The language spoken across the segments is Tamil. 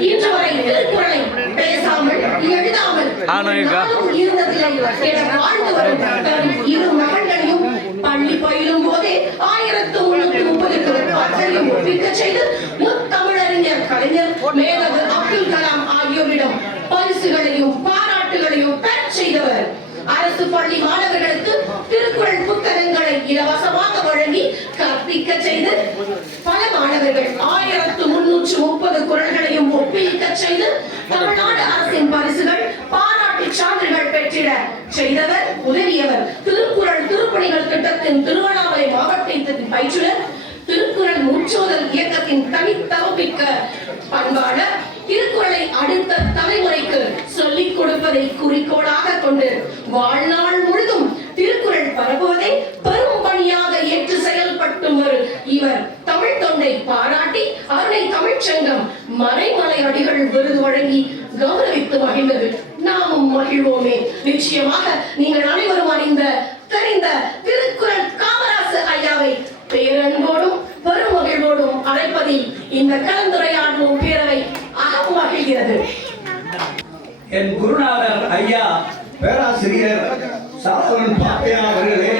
இன்று வரை திருக்குறளை பேசாமல் எழுதாமல். இருந்ததில்லை. என வாழ்ந்து வரும். இரு மகன்களையும் பள்ளி பயிலும் போதே ஆயிரத்து முன்னூத்தி முப்பதுக்கு பத்தையும் ஒப்பிக்க செய்து முத்தமிழறிஞர் கலைஞர் மேதகு அப்துல் கலாம் ஆகியோரிடம் பரிசுகளையும் பாராட்டுகளையும் பெறச் செய்தவர். அரசு பள்ளி மாணவர்களுக்கு திருக்குறள் புத்தகங்களை இலவசமாக வழங்கி கற்பிக்க செய்து பல மாணவர்கள் ஆயிரத்து முன்னூற்று முப்பது குரல்களையும் ஒப்பிக்க செய்து தமிழ்நாடு அரசின் பரிசுகள் பாராட்டு சான்றிதழ் பெற்றிட செய்தவர் உதவியவர். திருக்குறள் திருப்பணிகள் திட்டத்தின் திருவண்ணாமலை மாவட்டத்தின் பயிற்றுனர் திருக்குறள் முற்றோதல் இயக்கத்தின் தனித்தவப்பிக்க பண்பாளர். திருக்குறளை அடுத்த தலைமுறைக்கு சொல்லிக் கொடுப்பதை குறிக்கோளாக கொண்டு வாழ்நாள் முழுதும் திருக்குறள் பரப்புவதை அவர்களை பாராட்டி அவர்களை தமிழ்ச்சங்கம் மறைமலை அடிகள் விருது வழங்கி கௌரவித்து மகிழ்ந்தது. நாமும் மகிழ்வோமே. நிச்சயமாக நீங்கள் அனைவரும் அறிந்த தெரிந்த திருக்குறள் காமராசு ஐயாவை பேரன்போடும் பெரும் மகிழ்வோடும் அழைப்பதில் இந்த கலந்துரையாடும் பேரவை அகம் மகிழ்கிறது. என் குருநாதர் ஐயா பேராசிரியர் சாதவன் பாப்பையா அவர்களே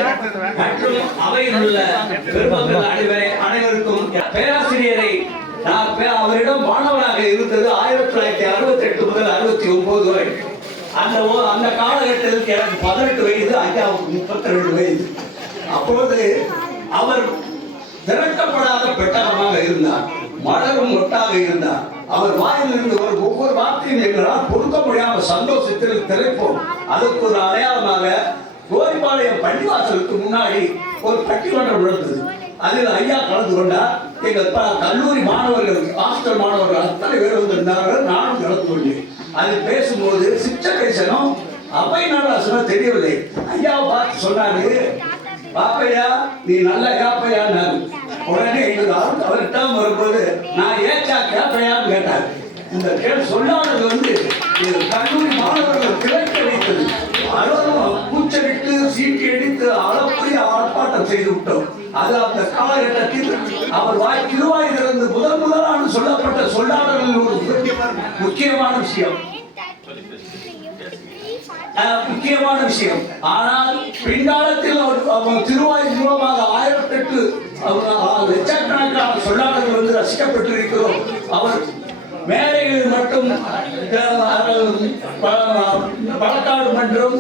மற்றும் அவையில் உள்ள பெருமக்கள் அனைவரை அனைவருக்கும் பேராசிரியரை நான் அவரிடம் மாணவனாக இருந்தது ஆயிரத்தி தொள்ளாயிரத்தி அறுபத்தி எட்டு முதல் அறுபத்தி ஒன்பது வரை. அந்த ஓ- அந்த காலகட்டத்தில் எனக்கு பதினெட்டு வயது ஐயாவுக்கு முப்பத்தி ரெண்டு வயது. அப்பொழுது அவர் திரட்டப்படாத பெட்டகமாக இருந்தார் மலரும் ஒட்டாக இருந்தார். அவர் வாயிலிருந்து வரும் ஒவ்வொரு வார்த்தையும் எங்களால் கொடுக்க முடியாமல் சந்தோஷத்தில் திரைப்போம் அதுக்கு ஒரு அடையாளமாக கோரிப்பாளையம் பள்ளிவாசலுக்கு முன்னாடி ஒரு பட்டிமன்றம் நடந்தது. அதில் ஐயா கலந்து கொண்டார் எங்கள் கல்லூரி மாணவர்கள் ஹாஸ்டல் மாணவர்கள் அத்தனை பேர் வந்திருந்தார்கள். நானும் கலந்து கொண்டேன். அது பேசும்போது சிச்சகேசனும் அப்பை நடராசனும் தெரியவில்லை. ஐயாவை பார்த்து சொன்னாரு பாப்பையா நீ நல்ல காப்பையான்னாரு. உடனே எங்களுக்கு அவர் அவர்கிட்ட வரும்போது நான் ஏச்சா கேப்பையான்னு கேட்டார். இந்த கேள் சொல்லாதது வந்து கல்லூரி மாணவர்கள் திளைக்க வைத்தது. அலுவலகம் கூச்சலிட்டு சீட்டி அடித்து அளப்படி ஆர்ப்பாட்டம் செய்து விட்டோம் அது அந்த காலகட்டத்தில் அவர் வாய் திருவாயிலிருந்து முதல் முதலான சொல்லப்பட்ட சொல்லாடலில் ஒரு முக்கியமான விஷயம். முக்கியமான விஷயம். ஆனால் பின்னாலத்தில் அவர் அவர் திருவாய் மூலமாக ஆயிரத்தி எட்டு லட்சக்கணக்கான சொல்லாளர்கள் வந்து ரசிக்கப்பட்டிருக்கிறோம். அவர் மேலையில் மட்டும் பழக்காடு மன்றம்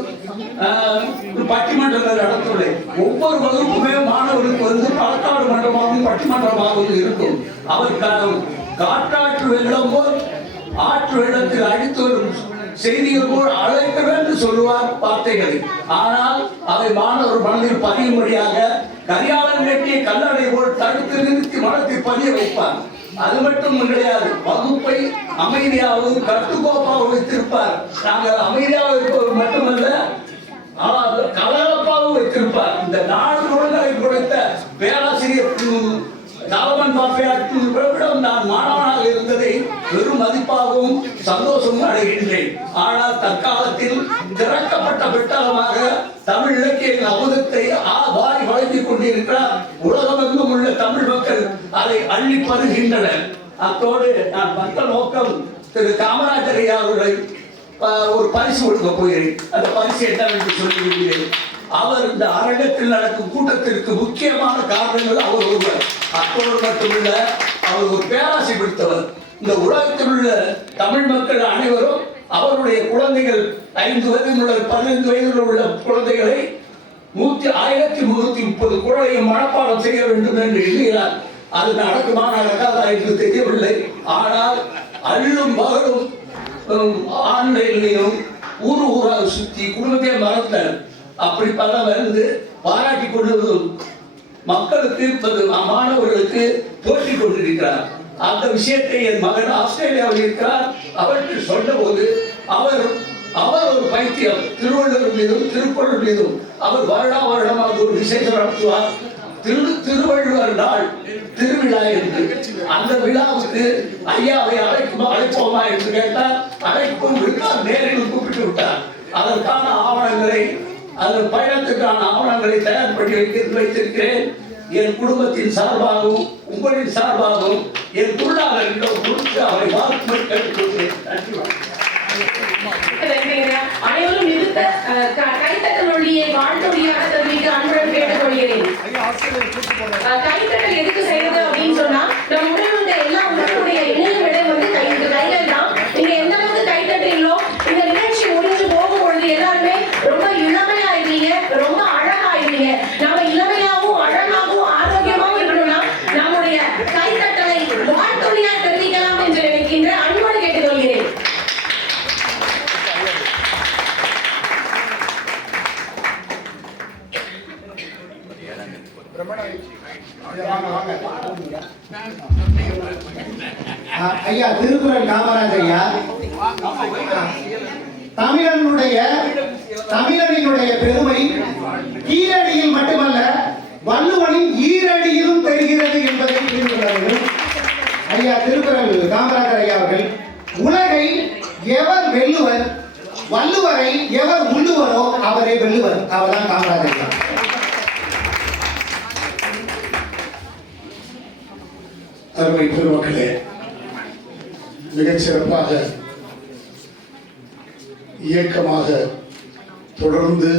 பட்டிமன்றங்கள் நடத்துவதை. ஒவ்வொரு வகுப்புமே மாணவர்களுக்கு வந்து பழக்காடு மன்றமாகவும் பட்டிமன்றமாகவும் இருக்கும். அவர் காற்றாற்று வெள்ளம் போல் ஆற்று வெள்ளத்தில் அழித்து வரும் செய்திகள் போல் அழைக்க வேண்டும் சொல்லுவார் வார்த்தைகளை. ஆனால் அவை மாணவர் மனதில் பதியும்படியாக கரியாளன் கட்டிய கல்லறை போல் தடுத்து நிறுத்தி மனத்தில் பதிய வைப்பார். அது மட்டும் கிடையாது. வகுப்பை அமைதியாகவும் கட்டுக்கோப்பாகவும் வைத்திருப்பார். நாங்கள் அமைதியாக இருப்பவர் மட்டுமல்ல கலகலப்பாகவும் வைத்திருப்பார். இந்த நாடு நூல்களை கொடுத்த பேராசிரியர் உம், தாவமன் பாப்பையாற்றும் நான் மாணவனாக இருந்ததை பெரும் மதிப்பாகவும் சந்தோஷமும் அடைகின்றேன். ஆனால் தற்காலத்தில் திறக்கப்பட்ட பெட்டகமாக தமிழ் இலக்கிய அமுதத்தை ஆ வாரி வழங்கிக் கொண்டிருக்கிறார். உலகமெங்கும் உள்ள தமிழ் மக்கள் அதை அள்ளி பருகின்றன அத்தோடு நான் வந்த நோக்கம் திரு காமராஜர் அவர்களை ஒரு பரிசு கொடுக்க போகிறேன். அந்த பரிசு என்னவென்று சொல்லியிருக்கிறேன் அவர் இந்த அரங்கத்தில் நடக்கும் கூட்டத்திற்கு முக்கியமான காரணங்கள் அவர் ஒருவர். அத்தோடு மட்டுமல்ல அவர் ஒரு பேராசை பிடித்தவர். இந்த உலகத்தில் உள்ள தமிழ் மக்கள் அனைவரும் அவருடைய குழந்தைகள் ஐந்து வயதில் உள்ள பதினைந்து வயதில் உள்ள குழந்தைகளை நூத்தி ஆயிரத்தி முன்னூத்தி முப்பது குரலையும் மனப்பாடம் செய்ய வேண்டும் என்று எழுதுகிறார் அது நடக்குமா நடக்காதா என்று தெரியவில்லை. ஆனால் அள்ளும் மகளும் ஆன்லைன்லையும் ஊர் ஊராக சுத்தி குடும்பத்தையே மறந்தார் அப்படி பல வந்து பாராட்டி கொண்டு மக்களுக்கு இப்போது மாணவர்களுக்கு போட்டி கொண்டிருக்கிறார். அந்த விஷயத்தை என் மகன் ஆஸ்திரேலியாவில் இருக்கிறார். அவருக்கு சொன்னபோது அவர் அவர் ஒரு பைத்தியம். திருவள்ளுவர் மீதும் திருக்குறள் மீதும் அவர் வருடா வருடமாக ஒரு விசேஷம் நடத்துவார். திரு திருவள்ளுவர் நாள் திருவிழா என்று அந்த விழாவுக்கு ஐயாவை அழைக்குமா அழைப்போமா என்று கேட்டால் அழைப்பும் விட்டார் நேரில் கூப்பிட்டு விட்டார். அதற்கான ஆவணங்களை அதன் பயணத்துக்கான ஆவணங்களை தயார் பண்ணி வைத்து வைத்திருக்கிறேன். என் குடும்பத்தின் சார்பாகவும் உங்களின் சார்பாகவும் என் தொழிலாளர்களிடம் குறித்து அவரை வாழ்த்து நன்றி வணக்கம். அனைவரும் நிறுத்த அஹ், க- கைத்தட்டல் ஒளியை வாழ்த்தொழியாக தெரிவிக்க அன்புடன் கேட்டுக்கொள்கிறேன் கைத்தட்டல் எதுக்கு செய்யறது அப்படின்னு சொன்னா நம்ம உடல் உள்ள எல்லா உடலுடைய இணைய விடை வந்து கை கைகள் தான் நீங்க எந்த அளவுக்கு கை இந்த நிகழ்ச்சி முடிஞ்சு போகும் பொழுது எல்லாருமே ரொம்ப இளமையா இருக்கீங்க ரொம்ப அழகா இருக்கீங்க நம்ம ஐயா திருக்குறள் காமராஜ் ஐயா தமிழனுடைய தமிழனினுடைய பெருமை கீழடியில் மட்டுமல்ல வள்ளுவனின் ஈரடியிலும் தெரிகிறது என்பதை புரிந்துள்ளார்கள் ஐயா திருக்குறள் காமராஜர் ஐயா அவர்கள் உலகை எவர் வெல்லுவர் வள்ளுவரை எவர் உள்ளுவரோ அவரே வெல்லுவர். அவர்தான் காமராஜர் ஐயா. அருமை பெருமக்களே மிகச்சிறப்பாக இயக்கமாக தொடர்ந்து